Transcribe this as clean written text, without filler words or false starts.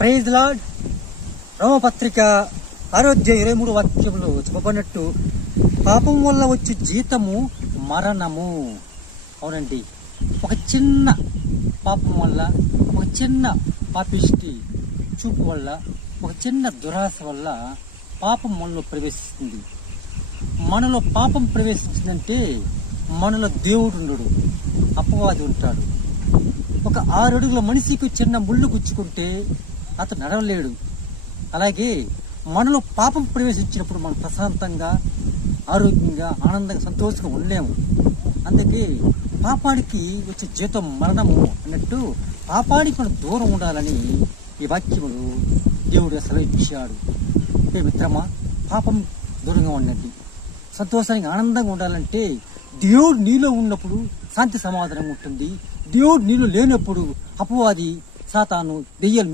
Praise lord. రోమపత్రిక 6:23 వాక్యంలో చెప్పబడినట్టు పాపం వల్ల వచ్చే జీతము మరణము. అవునండి, ఒక చిన్న పాపం వల్ల, ఒక చిన్న పాపిష్టి చూపు వల్ల, ఒక చిన్న దురాశ వల్ల పాపం మనలో ప్రవేశిస్తుంది. మనలో పాపం ప్రవేశించిందంటే మనలో దేవుడు ఉండడు, అపవాది ఉంటాడు. ఒక 6 అడుగుల మనిషికి చిన్న ముళ్ళు గుచ్చుకుంటే అతను నడవలేడు. అలాగే మనలో పాపం ప్రవేశించినప్పుడు మనం ప్రశాంతంగా, ఆరోగ్యంగా, ఆనందంగా, సంతోషంగా ఉండలేము. అందుకే పాపానికి వచ్చే జీతం మరణము అన్నట్టు పాపానికి మనం దూరం ఉండాలని ఈ వాక్యములు దేవుడు సెలవిచ్చాడు. మిత్రమా, పాపం దూరంగా ఉండండి. సంతోషానికి, ఆనందంగా ఉండాలంటే దేవుడు నీలో ఉన్నప్పుడు శాంతి సమాధానం ఉంటుంది. దేవుడు నీలో లేనప్పుడు అపవాది, సాతాను, దెయ్యాలు